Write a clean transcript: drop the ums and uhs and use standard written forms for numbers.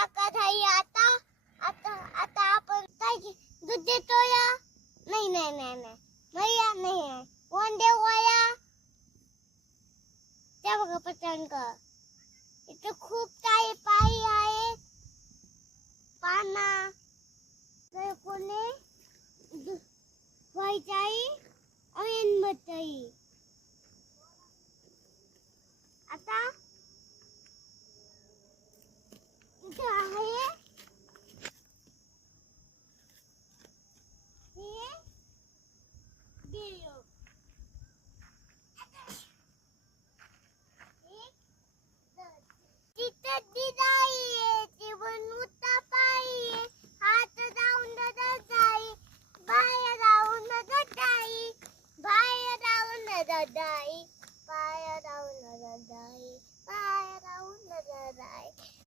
ताकद आहे. आता आता आता आपण काय दूध देतो या? नाही नाही नाही नाही मैया नाही आहे. कोण देऊ या? त्या बघा पतंग. इथे खूप काही पायी आहेत. पाना तर कोणी व्हायचाई आणि बताई. आता